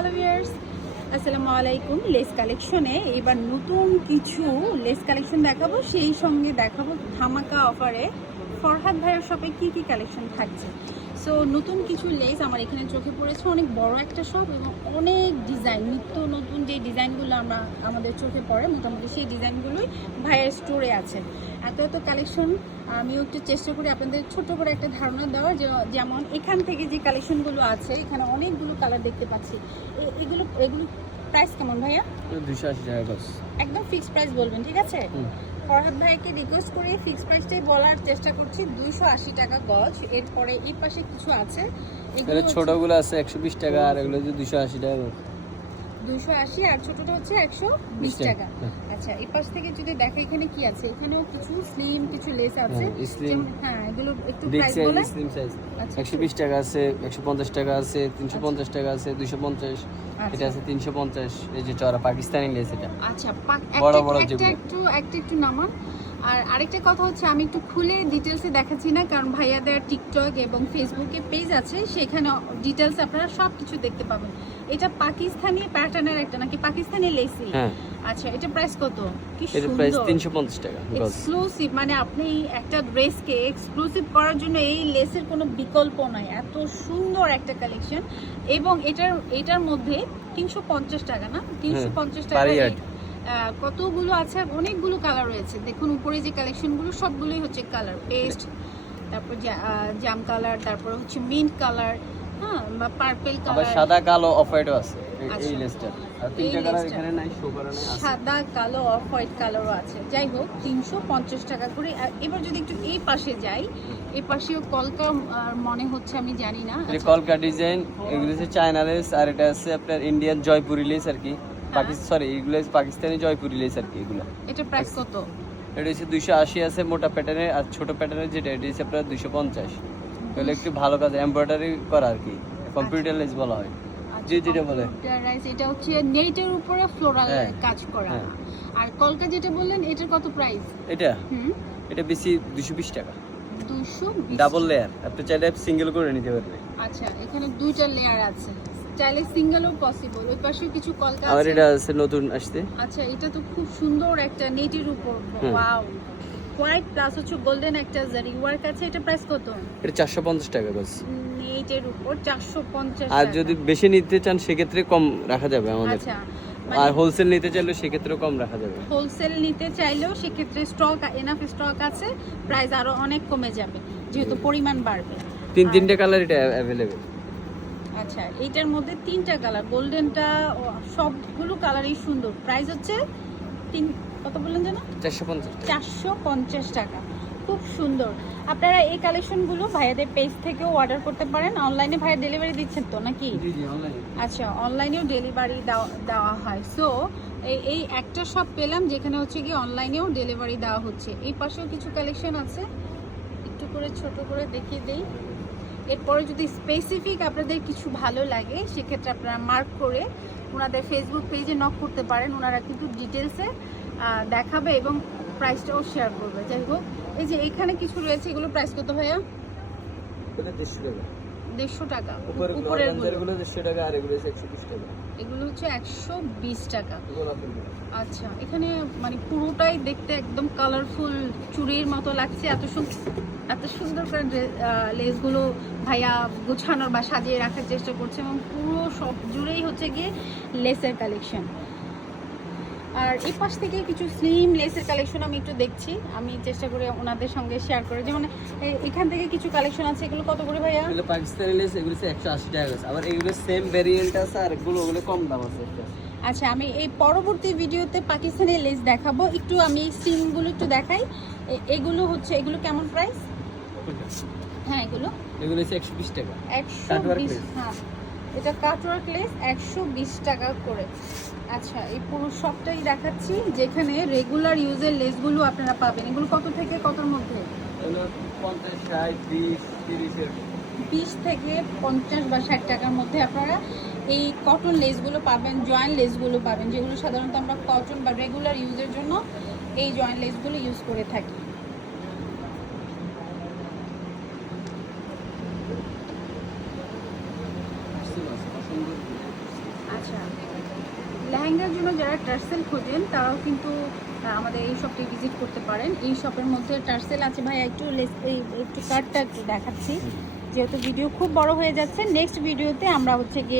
Hello viewers, আসসালামু আলাইকুম। Less কালেকশনে এবার নতুন কিছু লেস কালেকশন দেখাবো, সেই সঙ্গে দেখাবো ধামাকা অফারে ফরহাদ ভাইয়ের শপে কি কি কালেকশন থাকছে। সো নতুন কিছু লেস আমার এখানে চোখে পড়েছে, অনেক বড় একটা শপ এবং অনেক ডিজাইন, নিত্য নতুন যে ডিজাইনগুলো আমাদের চোখে পড়ে মোটামুটি সেই ডিজাইনগুলোই ভাইয়ের স্টোরে আছে। এত এত কালেকশন, আমিও একটু চেষ্টা করি আপনাদের ছোট করে একটা ধারণা দেওয়ার, যেমন এখান থেকে যে কালেকশনগুলো আছে এখানে অনেকগুলো কালার দেখতে পাচ্ছি। এগুলো প্রাইস কেমন ভাইয়া? 280 টাকা গজ। একদম ফিক্সড প্রাইস বলবেন, ঠিক আছে? ফরহাদ ভাইকে রিকোয়েস্ট করে ফিক্সড প্রাইসটাই বলার চেষ্টা করছি, 280 টাকা গজ। এরপরে এর পাশে কিছু আছে, এগুলো ছোটগুলো আছে 120 টাকা, আর এগুলো যে 280 টাকা গজ। 280 আর ছোটটা হচ্ছে 120 টাকা। আচ্ছা, এই পাশ থেকে যদি দেখো এখানে কি আছে, এখানেও কিছু স্লিম কিছু লেস আছে। হ্যাঁ, এগুলো একটু প্রাইস বলে। স্লিম সাইজ 120 টাকা আছে, 150 টাকা আছে, 350 টাকা আছে, 250, এটা আছে 350। এই যে চড়া পাকিস্তানি লেস এটা। আচ্ছা, বড় বড় একটু নামান। আর আরেকটা কথা হচ্ছে, আমি একটু খুলে ডিটেলসে দেখাচ্ছি না, কারণ ভাইয়াদের টিকটক এবং ফেসবুকে পেজ আছে, সেখানে ডিটেলস আপনারা সব কিছু দেখতে পাবেন। এটা পাকিস্তানি প্যাটার্নের একটা নাকি পাকিস্তানি লেসি? হ্যাঁ। আচ্ছা, এটা প্রাইস কত? কি এর প্রাইস 350 টাকা গজ। এক্সক্লুসিভ, মানে আপনি একটা ড্রেসকে এক্সক্লুসিভ করার জন্য এই লেসের কোনো বিকল্প নাই। এত সুন্দর একটা কালেকশন, এবং এটার মধ্যে 350 টাকা না, 350 টাকা কতগুলো আছে, অনেকগুলো কালার রয়েছে। দেখুন উপরে যে কালেকশনগুলো সবগুলোই হচ্ছে কালার পেস্ট, তারপর জাম কালার, তারপর হচ্ছে মিন্ট কালার, হ্যাঁ, বা পার্পল কালার, আবার সাদা কালো অফ হোয়াইটও আছে এই আচ্ছা। লেসটা। আর তিনটা কালার এখানে নাই, শো করা নাই, আছে সাদা কালো অফ হোয়াইট কালারও আছে। যাই হোক, 350 টাকা করে। আর এবার যদি একটু এই পাশে যাই, এই পাশেও কলকা মনে হচ্ছে, আমি জানি না। এটা কলকা ডিজাইন, এগুলো হচ্ছে চায়না লেস, আর এটা আছে আপনার ইন্ডিয়ান জয়পুরি লেস আর কি। সরি, এগুলো পাকিস্তানি জয়পুরি লেস আর কি। এগুলো এটা প্রাইস কত? এটা হচ্ছে 280 আছে মোটা প্যাটার্নের, আর ছোট প্যাটার্নের যেটা এটা হচ্ছে আপনার 250। এগুলো একটু ভালো কাজ, এমব্রয়ডারি করা আর কি, কম্পিউটার লেস বলা হয় যে যেটা বলে। এটা হচ্ছে নেটের উপরে ফ্লোরাল কাজ করা। আর কলকা যেটা বললেন, এটার কত প্রাইস? এটা বেশি 220 টাকা, 220 ডাবল লেয়ার। আপনি চাইলে সিঙ্গেল করে নিতে পারবেন। আচ্ছা, এখানে দুইটা লেয়ার আছে, চাইলে সিঙ্গেলও পসিবল। ওই পাশেও কিছু কলকা আছে। আর এটা আছে নতুন আসছে। আচ্ছা, এটা তো খুব সুন্দর একটা নেটের উপর, ওয়াও, হোয়াইট প্লাস হচ্ছে গোল্ডেন একটা জারি ওয়ার্ক আছে। এটা প্রাইস কত? এটা 450 টাকা গজ। নেটের উপর 450 আর টাকা। যদি বেশি নিতে চান সেক্ষেত্রে কম রাখা যাবে আমাদের। আচ্ছা, আর হোলসেল নিতে চাইলে সেক্ষেত্রেও কম রাখা যাবে। হোলসেল নিতে চাইলেও সেক্ষেত্রে এনাফ স্টক আছে, প্রাইস আরো অনেক কমে যাবে যেহেতু পরিমাণ বাড়বে। তিনটা কালার এটা অ্যাভেলেবেল। আচ্ছা, এইটার মধ্যে তিনটা কালার, গোল্ডেনটা, সবগুলো কালারই সুন্দর। প্রাইস হচ্ছে কত বললেন যেন? 450 টাকা। খুব সুন্দর। আপনারা এই কালেকশনগুলো ভাইয়াদের পেজ থেকেও অর্ডার করতে পারেন। অনলাইনে ভাইয়া ডেলিভারি দিচ্ছেন তো নাকি? জি অনলাইনে। আচ্ছা, অনলাইনেও ডেলিভারি দেওয়া হয়। সো এই একটা শপ পেলাম যেখানে হচ্ছে কি অনলাইনেও ডেলিভারি দেওয়া হচ্ছে। এই পাশেও কিছু কালেকশন আছে, একটু করে ছোট করে দেখিয়ে দেই। এরপরে যদি স্পেসিফিক আপনাদের কিছু ভালো লাগে সেক্ষেত্রে আপনারা মার্ক করে ওনাদের ফেসবুক পেজে নক করতে পারেন। ওনারা কিন্তু ডিটেলসে দেখাবে এবং প্রাইসটাও শেয়ার করবে। যাই হোক, এই যে এখানে কিছু রয়েছে, এগুলো প্রাইস কত ভাইয়া? এটা 150 টাকা। 150 টাকা। উপরের গুলো 150 টাকা, আর এগুলো 120 টাকা। এগুলো হচ্ছে 120 টাকা। আচ্ছা, এখানে মানে পুরোটাই দেখতে একদম কালারফুল, চুড়ির মতো লাগছে। এত সুন্দর করে লেসগুলো ভাইয়া গোছানোর বা সাজিয়ে রাখার চেষ্টা করছে, এবং পুরো সব জুড়েই হচ্ছে গিয়ে লেসের কালেকশন। আর এই পাশ থেকে কিছু স্লিম লেসের কালেকশন আমি একটু দেখছি, আমি চেষ্টা করি ওনাদের সঙ্গে শেয়ার করে। যেমন এখান থেকে কিছু কালেকশন আছে, এগুলো কত করে ভাইয়া? এগুলো পাকিস্তানি লেস, এগুলো 180 টাকা। আবার এগুলো সেম ভেরিয়েন্ট আছে, আর ওগুলো কম দাম আছে। আচ্ছা, আমি এই পরবর্তী ভিডিওতে পাকিস্তানি লেস দেখাবো। একটু আমি স্টিমগুলো একটু দেখাই। এগুলো কেমন প্রাইস? হ্যাঁ, এগুলো 120 টাকা। 120। হ্যাঁ, এটা কাটওয়ার্ক লেস 120 টাকা করে। আচ্ছা, এই পুরো সবটাই দেখাচ্ছি, যেখানে রেগুলার ইউজের লেসগুলো আপনারা পাবেন। এগুলো কত থেকে কতর মধ্যে? 50, 60, 20, 30 20 থেকে 50 বা 60 টাকার মধ্যে আপনারা এই কটন লেসগুলো পাবেন, জয়েন্ট লেসগুলো পাবেন, যেগুলো সাধারণত আমরা কটন বা রেগুলার ইউজের জন্য এই জয়েন্ট লেসগুলো ইউজ করে থাকি। লেহেঙ্গার জন্য যারা টার্সেল খোঁজেন তারাও কিন্তু আমাদের এই শপটি ভিজিট করতে পারেন। এই শপের মধ্যে টার্সেল আছে। ভাই একটু একটু কাটটা একটু দেখাচ্ছি, যেহেতু ভিডিও খুব বড় হয়ে যাচ্ছে। নেক্সট ভিডিওতে আমরা হচ্ছে গিয়ে